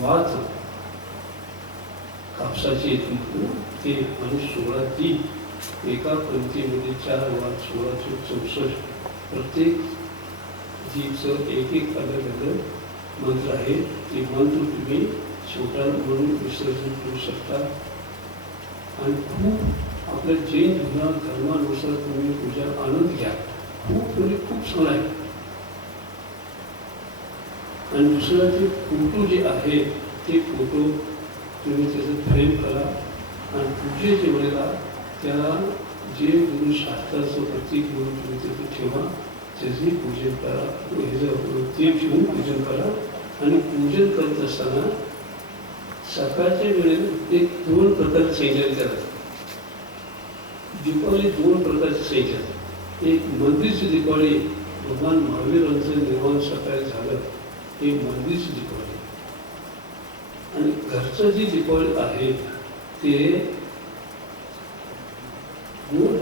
वात कापसाची ते आणि 16 दीप एका पंक्तीमध्ये 4 वात 1664 प्रत्येक दीपचं एक अलग अलग मंत्र आहे. ते मंत्र तुम्ही छोटा म्हणून विसर्जन करू शकता. आणि खूप आपल्या जैन धर्मानुसार तुम्ही पूजा आनंद घ्या. खूप म्हणजे खूप छान आहे. आणि दुसरं ते फोटो जे आहे ते फोटो तुम्ही त्याचं फ्रेम करा आणि पूजेच्या वेळेला त्या जे गुरुशास्त्राचं प्रतीक म्हणून तुम्ही तिथे ठेवा. त्याचंही पूजन करा. ते ठेवून पूजन करा. आणि पूजन करत असताना सकाळच्या वेळेला एक 2 प्रकारचे सैंचन करा. दीपावली 2 प्रकारचे सैंचन. एक मंदिरची दीपावली, भगवान महावीरांचं निर्माण सकाळी झालं हे मंदिरची दीपावली. आणि घरचं जी दीपावली आहे ते गोड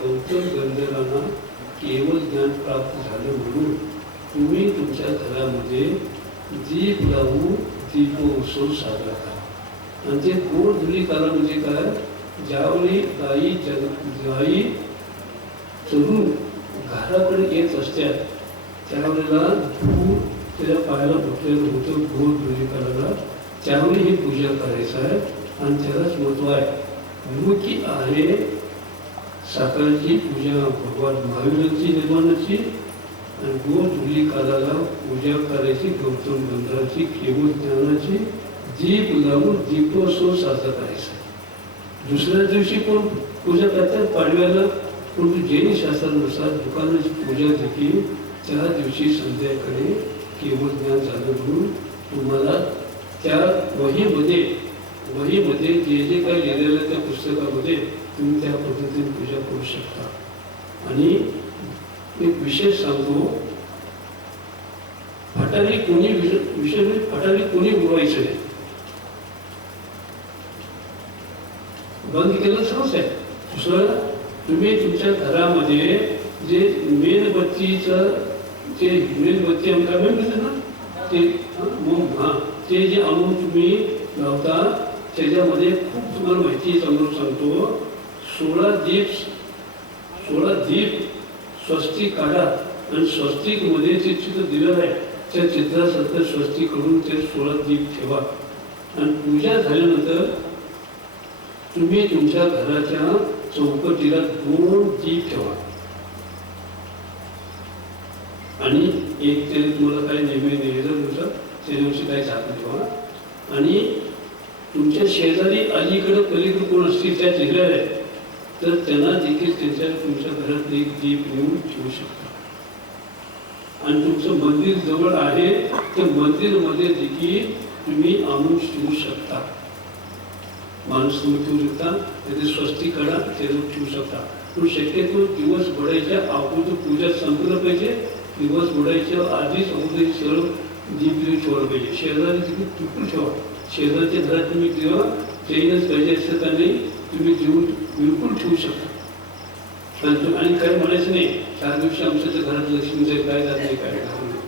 गौतम गंधर्वांना केवळ ज्ञान प्राप्त झालं म्हणून तुम्ही तुमच्या घरामध्ये दीप लावून दीपोत्सव साजरा करा. आणि ते गोड धुलीकाला म्हणजे काय, ज्यावेळी गाई चरून घराकडे येत असतात त्यावेळेला दूध त्याच्या पायाला फुटलेलं होतं गोड धुलीकाला. त्यावेळी ही पूजा करायचं आहे. आणि त्यालाच महत्व आहे. मुख्य आहे सकाळची पूजा भगवान महावीरांची निर्माणाची आणि गोड धुलीकाला पूजा करायची गौतम गंधर्वाची केवळ ज्ञानाची. दीप लावून दीपोत्सव साजरा करायचा. दुसऱ्या दिवशी कोण पूजा करतात पाडव्याला, परंतु जैन शास्त्रानुसार दुकानाची पूजा देखील त्या दिवशी संध्याकाळी केवळ ज्ञान झालं म्हणून तुम्हाला त्या वहीमध्ये जे काही लिहिलेलं आहे त्या पुस्तकामध्ये तुम्ही त्या पद्धतीने पूजा करू शकता. आणि एक विशेष सांगतो, फटाके कोणी उडवायचं नाही. बंद केलं सहज आहे. दुसरं, तुम्ही तुमच्या घरामध्ये जे मेणबत्तीचं जे मेणबत्ती आमच्या ना ते ते जे आणून तुम्ही लावता त्याच्यामध्ये खूप तुम्हाला माहिती समजून सांगतो. 16 दीप स्वस्तिक काढा आणि स्वस्तिकमध्ये जे चित्र दिलेलं आहे त्या चित्रासारखं स्वस्तिक करून ते 16 दीप ठेवा. आणि पूजा झाल्यानंतर तुम्ही तुमच्या घराच्या चौकटीला 2 दीप ठेवा. आणि एक ते तुम्हाला काही निवेदन होतं त्या दिवशी काही झाकण ठेवा. आणि तुमच्या शेजारी अलीकडं पलीकडे कोण असतील त्या जिल्ह्यात आहे तर त्यांना देखील तुमच्या घरात एक दीप नेऊन ठेवू शकता. आणि तुमचं मंदिर जवळ आहे तर मंदिरमध्ये देखील तुम्ही आणून ठेवू शकता. माणूस तुम्ही ठेवू शकता, त्याचे स्वस्तिक काढा त्याला ठेवू शकता. पण शक्यतो दिवस बुडायच्या अगोदर पूजा संपलं पाहिजे. दिवस बुडायच्या आधीच अगोदर सरळ दीप ठेवलं पाहिजे. शेजारी देखील चुकून ठेवा. शेजारच्या घरात तुम्ही दिवा जैनच पाहिजे असं का नाही, तुम्ही जीवन बिलकुल ठेवू शकता. आणि काय म्हणायचं नाही 4 दिवशी आमच्या घरात लक्ष्मीचं काय जात नाही काय नाही.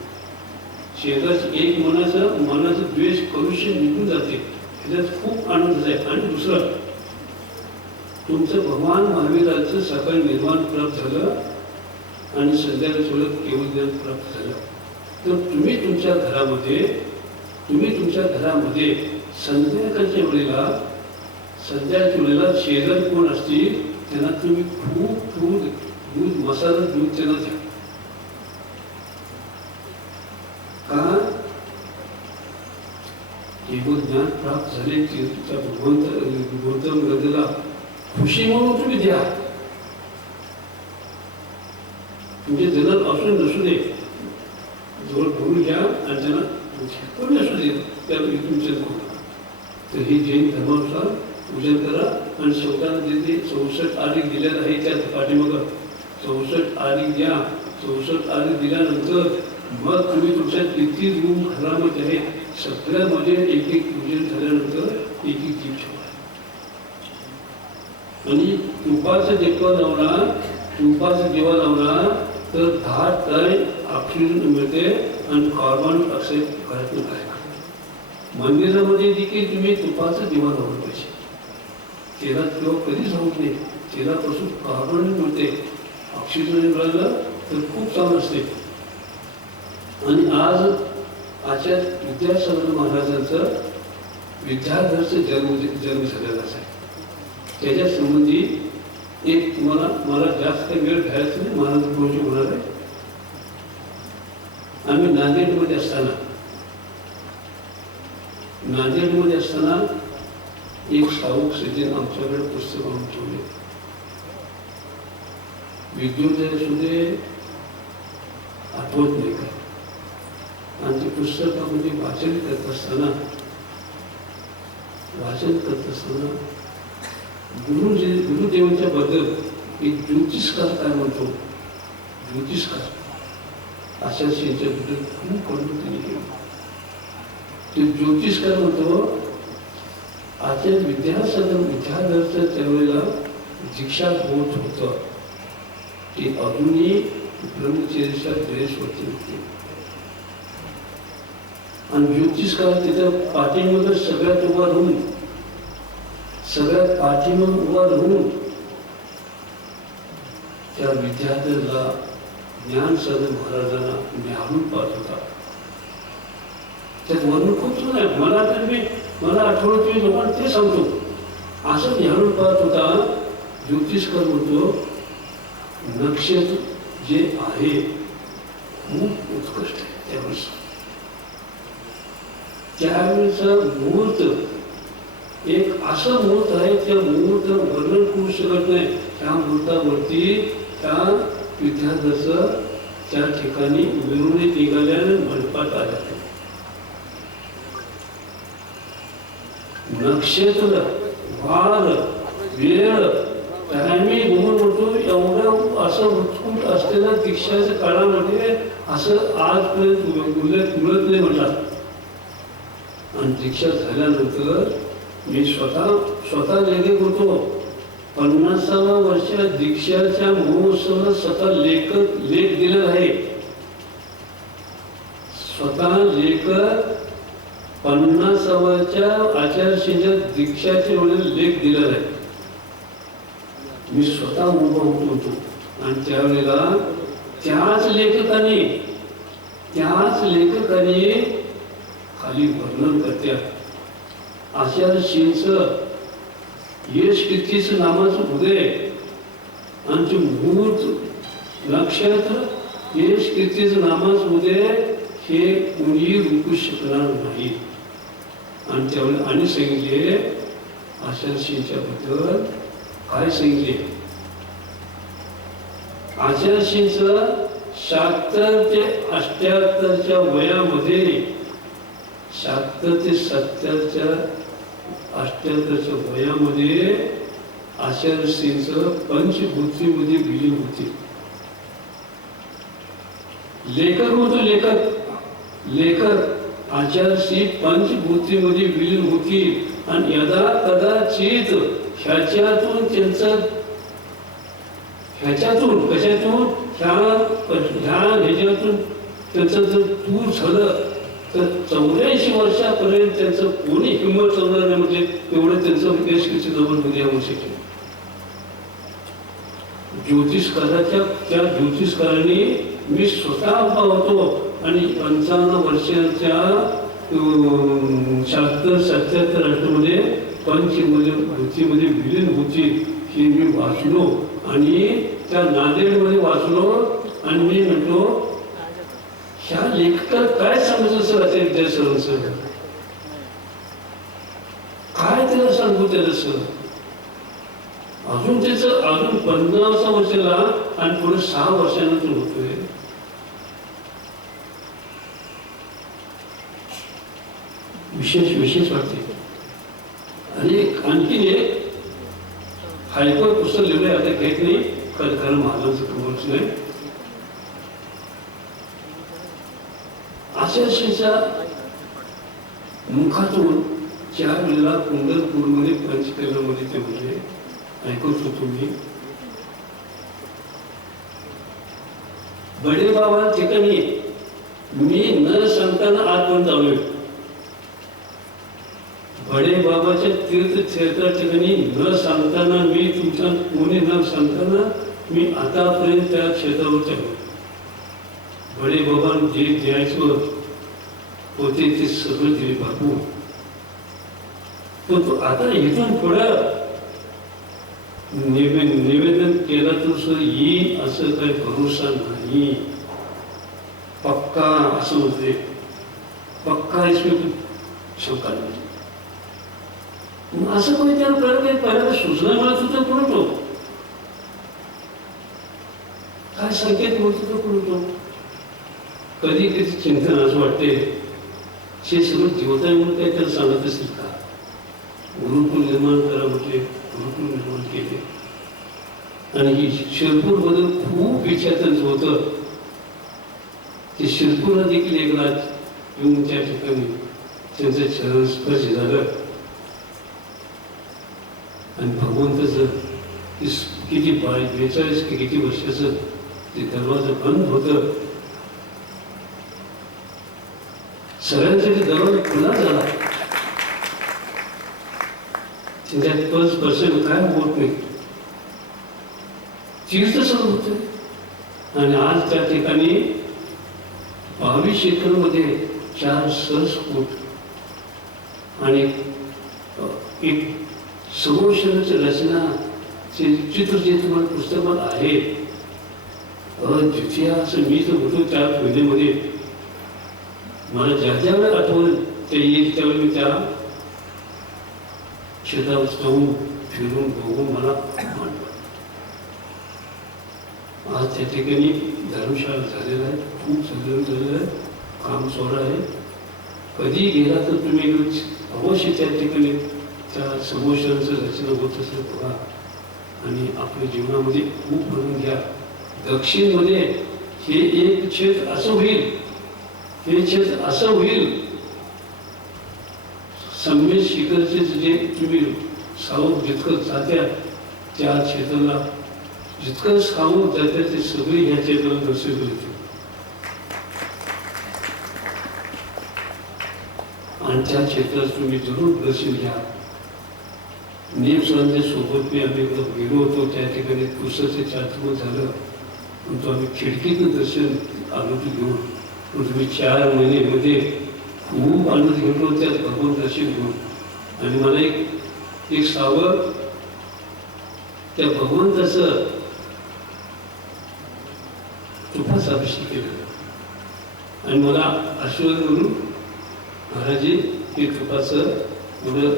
शेजारचं एक मनाचं द्वेष करुष्य निघून जाते. त्याच्यात खूप आनंद आहे. आणि दुसरं, तुमचं भगवान महावीरांचं सकाळी निर्माण प्राप्त झालं आणि संध्याकाळी सोडत केवळ ज्ञान प्राप्त झालं तर तुम्ही तुमच्या घरामध्ये संध्याकाळच्या वेळेला शेजारी कोण असतील त्यांना तुम्ही खूप दूध मसाला दूध त्यांना द्या. का केवळ ज्ञान प्राप्त झाले तुमच्या गौतम गंधर्वाला खुशी म्हणून तुम्ही द्या. तुमचे जनरल ऑप्शन नसू दे, जवळ भरून घ्या आणि त्यांना कोणी असू दे त्यावेळी तुमच्या तर ही जैन धर्मानुसार पूजन करा. आणि शेवटाला जे 64 आरिक दिलेलं आहे त्या पाठीमागं 64 आरिक द्या. 64 आरिक दिल्यानंतर मग तुम्ही तुमच्या किती रूम घरामध्ये आहे सगळ्यामध्ये एक पूजन झाल्यानंतर एक दीप ठेवा. आणि तुपाचा दिवा लावला तर 10 तळ ऑक्सिजन मिळते आणि कार्बन डायऑक्साईड घरातून काय करतो. मंदिरामध्ये देखील तुम्ही तुपाचा दिवा लावला पाहिजे. तेलात किंवा कधीच होत नाही. तेलापासून कार्बन मिळते, ऑक्सिजन मिळालं तर खूप चांगलं असते. आणि आज आचार्य विद्यासागर महाराजांचं विद्याधरचं जन्म झालेला आहे. त्याच्या संबंधी एक मला जास्त वेळ घ्यायचं नाही, महाराज गोष्टी होणार आहे. आम्ही नांदेडमध्ये असताना एक साऊक सज्जन आमच्याकडे पुस्तक आणून ठेवले. विद्युत सुद्धा आठवत नाही का. आणि ते पुस्तकामध्ये वाचन करत असताना गुरुदेवांच्या बद्दल एक ज्योतिषकार काय म्हणतो, ज्योतिषकार आचार्यांच्या बद्दल खूप कळून त्यांनी केलं. ते ज्योतिषकार म्हणतो आचार्य विद्याधरचं त्यावेळेला दीक्षा होत होतं. ते अजूनही ब्रह्मचर्याच्या ड्रेस होते. आणि ज्योतिषकार तिथं पाठीमागं सगळ्यात उभा राहून त्या विद्यार्थ्याला ज्ञानसागर महाराजांना न्याहाळून पाहत होता. त्यात वर्णन खूप छान आहे. मला आठवलं की लोकांना ते सांगतो. असं न्याहाळून पाहत होता. ज्योतिषकार म्हणतो नक्षत्र जे आहे खूप उत्कृष्ट आहे. त्यावेळेचा मुहूर्त एक असं मुहूर्त आहे, त्या मुहूर्त वर्णन करू शकत नाही. त्या मुहूर्तावरती त्या विद्यार्थ्याचं त्या ठिकाणी मिरवणूक निघाल्याने मंडपात आले. नक्षत्र, वार, वेळ, टायमिंग म्हणतो एवढं असं उत्कृष्ट असलेल्या दीक्षाच्या काळामध्ये असं आजपर्यंत मिळत नाही म्हटलं. आणि दीक्षा झाल्यानंतर मी स्वतः लेखक होतो. 50व्या वर्षा दीक्षाच्या महोत्सवाला स्वतः लेख दिलेला आहे. स्वतः लेखक 50व्या आचार्यांच्या दीक्षाचे वेळेला लेख दिलेला आहे. मी स्वतः उभा होतो. आणि त्यावेळेला त्याच लेखकाने खाली वर्णन करतात आचार्यांचं यश कीर्तीचं नामाचं उदय आणि ते मुहूर्त नक्षत्र यश कीर्तीचं नामाचं उदय हे कोणी रोखू शकणार नाही. आणि त्यावेळेला आणि सांगितले आचार्यांच्या बद्दल काय सांगितले. आचार्यांचं 76 ते 78च्या वयामध्ये 76 ते 78च्या वयामध्ये आचार्यांचं पंचभूतीमध्ये विलीन होते. लेखक आचार्य पंचभूतीमध्ये विलीन होती. आणि यदा कदाचित ह्याच्यातून त्यांचं जर दूर झालं तर 84 वर्षापर्यंत त्यांचं कोणी हिंमत चालणार नाही. म्हणजे एवढं त्यांचं यश किती जवळमध्ये येऊ शकेल. त्या ज्योतिषकारांनी मी स्वतः उभा होतो. आणि 55 वर्षाच्या 76-77 पंचभूतीमध्ये विलीन होती हे मी वाचलो. आणि त्या नांदेडमध्ये वाचलो. आणि मी म्हणतो ह्या लेखकाला काय समजलं सर आता विद्यासागरांचं काय त्याला सांगू त्याला सर. अजून 50व्या वर्षाला आणि पुढे 6 वर्षानंतर होतोय. विशेष वाटते. आणि आणखीन एक हायपर पुस्तक लिहिलंय. आता घेत नाही कारण महाराजांचं प्रवच नाही. आचार्यांच्या मुखातून ज्या वेळेला पंढरपूरमध्ये पंचकर्मामध्ये ते म्हणजे ऐकत होतो मी. बडे बाबा ठिकाणी मी न सांगताना आतपर्यंत आलोय. बडे बाबाच्या तीर्थक्षेत्रा ठिकाणी न सांगताना मी तुमच्या कोणी न सांगताना मी आतापर्यंत त्या क्षेत्रावर आहे. बडे बाबा जे द्यायचं होते ते सगळं दिले बापू. पण तो आता इथून पुढं निवेदन केलं तर येईल असं काही भरोसा नाही. पक्का असं होते, पक्का इसमें शंका नाही. असं कोणी त्याला कळत नाही. पहिल्यांदा सूचना मिळत होतं कोण होतो, काय संकेत मिळत होतं कोण होतो. कधी कधी चिंतन असं वाटते हे सगळं जीवता म्हणून काही त्याला सांगत असेल का. गुरुकुल निर्माण करा म्हटले, गुरुकुल निर्माण केले. आणि शिरपूर बद्दल खूप इच्छा त्यांचं होतं. ते शिरपूरला देखील एक राज येऊन त्या ठिकाणी त्यांचं चरण स्पर्श झालं. आणि भगवंताचं किती 42 की किती वर्षाचं ते दरवाजा बंद होतं. सगळ्यांसाठी दरवाजा खुला झाला. त्यांच्या स्पर्शाने काय होत नाही, तीर्थ सगळं होतं. आणि आज त्या ठिकाणी 22 एकरमध्ये 4 सहज फूट आणि एक सगोषणाची रचना चित्र जे तुम्हाला पुस्तकात आहे द्वितीय असं मी तर होतो त्या महिन्यामध्ये. मला ज्या ज्यावेळेला आठवण ते येईल त्यावेळी मी त्या शेतावर जाऊन फिरून बघून मला मांडलं. आज त्या ठिकाणी धर्मशाळा झालेला आहे, खूप सजवून झालेलं आहे, काम सोडा आहे. कधी गेला तर तुम्ही अवश्य त्या ठिकाणी त्या समोशांचं रचना होत असेल बघा. आणि आपल्या जीवनामध्ये खूप म्हणून घ्या. दक्षिणमध्ये हे एक क्षेत्र असं होईल, हे क्षेत्र असं होईल. सम्य शिखरचे जे तुम्ही सावक जितकं जात्या त्या क्षेत्राला जितकं सावक जात्या ते सगळे ह्या क्षेत्राला दर्शन करते. आणि त्या क्षेत्रात तुम्ही जरूर दर्शन घ्या. नेम सरांच्या सोबत मी आम्ही गेलो होतो. त्या ठिकाणी पुस्तकाचे चातुर्मास झालं, परंतु आम्ही खिडकीतून दर्शन आलो होतो घेऊन. पण तुम्ही 4 महिन्यामध्ये खूप आनंद घेतलो त्यात भगवान दर्शन घेऊन. आणि मला एक सावक त्या भगवंताचं तुपाचा अभिषेक केला आणि मला आशीर्वाद म्हणून महाराजी हे तुपाचं एवढं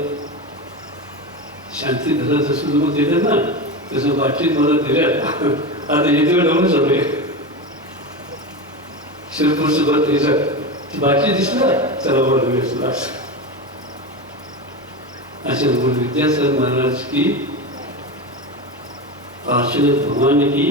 शांती धरा जसं तुम्हाला दिलं ना तसं बाटलीत मला दिल्या. आता येते लावून जाऊया शिरपूरचं बरं त्याचं ती बाटली दिसलं चला बरं असे विद्यासागर महाराज की आशीर्वाद भगवान की